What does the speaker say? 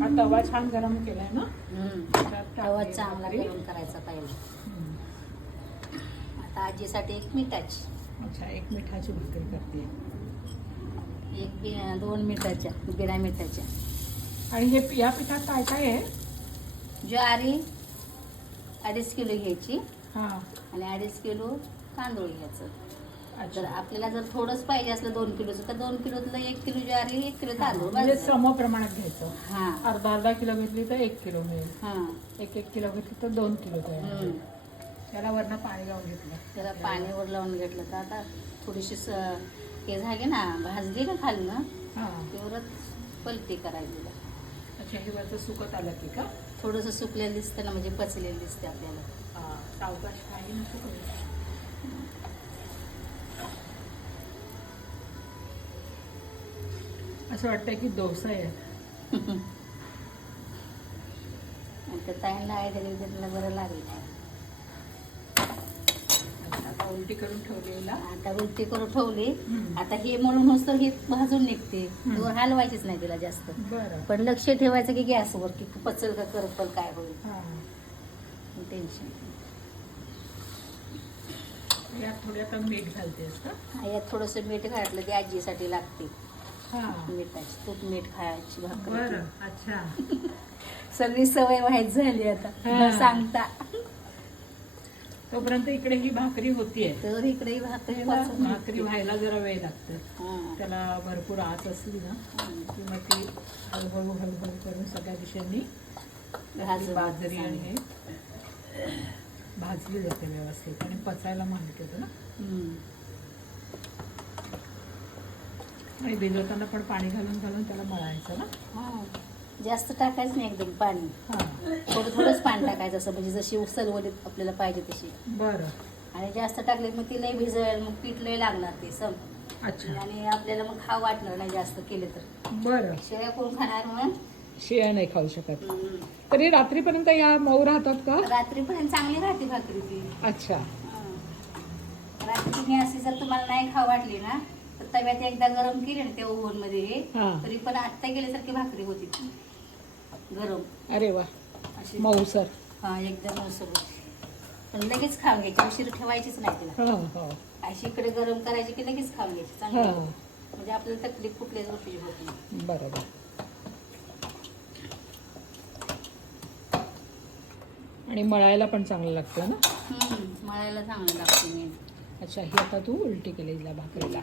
हा तवा छान गरम केलाय ना. तवा चांगला गरम करायचा पहिला. आता आजीसाठी एक मिठाची. अच्छा, एक मिठाची भाकरी करते. दोन मिठाच्या, बिना मिठाच्या. आणि हे या पिठात काय काय आहे? ज्वारी 2.5 किलो घ्यायची. हा. आणि 2.5 किलो तांदूळ घ्यायचं. अच्छा. जर आपल्याला जर थोडंच पाहिजे असलं 2 किलोचं तर 2 किलोतलं 1 किलो ज्वारी 1 किलो तांदूळ म्हणजे सम प्रमाणात घ्यायचं. हा. अर्धा किलो घेतली तर 1 किलो मिळेल. हा. 1 किलो घेतली तर 2 किलो तयार. त्याला वरनं पाणी लावून घेतलं. त्याला पाणीवर लावून घेतलं तर आता थोडीशी हे झाली ना, भाजली ना खालनं, तेवढंच पलटी करायची. अच्छा, हे वरचं सुकत आलं की का? थोडंसं सुकलेलं दिसतं ना, म्हणजे पचलेलं दिसते आपल्याला. सावकाश काही नको करू. असं वाटतंय की डोसा आहे. त्या ताईंना आयडिया त्यांना बरं लागेल. आता उलटी करून ठेवलेला. आता उलटी करून ठेवली. आता हे म्हणून नुसतं हे भाजून निघते, हलवायचीच नाही तिला जास्त. बरं. पण लक्ष ठेवायचं की गॅसवर की पचल का करपल काय होईल. टेन्शन. यात थोडी आता मीठ घालतेस का? यात थोडंसं मीठ घातलं ते आजीसाठी लागते. मिठाची तूप मीठ खायची भाकरी. बरं. अच्छा. सगळी सवय व्हायच झाली आता न सांगता. तोपर्यंत इकडे ही भाकरी होतीये. तर इकडे भाकरी व्हायला जरा वेळ लागतो. त्याला भरपूर आच असली ना की मग ती हळूहळू हळूहळू करून सगळ्या दिशेनी बाजरी आणि हे भाजली जाते व्यवस्थित आणि पचायला माहिती होतं ना. आणि भिजवताना पण पाणी घालून घालून त्याला मळायचं ना. जास्त टाकायचं नाही एकदम पाणी. थोडं थोडंच पाणी टाकायचं असं, म्हणजे जशी उसळवलीत आपल्याला पाहिजे तशी. बरं. आणि जास्त टाकले मग ती लई भिजवेल, मग पीठ लई लागणार ते सम. अच्छा. आणि आपल्याला मग खाऊ वाटणार नाही जास्त केले तर. बरं. शेळ्या कोण खाणार मग? शिळ्या नाही खाऊ शकत. तरी रात्रीपर्यंत या मऊ राहतात का? रात्रीपर्यंत चांगली राहते भाकरी ती. अच्छा. रात्री मी अशी जर तुम्हाला नाही खाऊ वाटली ना तर तव्यात एकदा गरम केली ना त्या ओव्हन मध्ये, तरी पण आत्ता गेल्यासारखी भाकरी होती ती गरम. अरे वा. अशी मऊसर. हा, एकदम मऊसर होती. पण लगेच खाऊन घ्यायची, उशीर ठेवायचीच नाही तिला. अशी इकडे गरम करायची की लगेच खाऊन घ्यायची चांगलं. म्हणजे आपल्याला तकलीफ कुठल्याच गोष्टी होत नाही. बरोबर. आणि मळायला पण चांगलं लागतं ना. मळायला चांगलं लागतं. अच्छा, ही आता तू उलटी केली भाकरीला.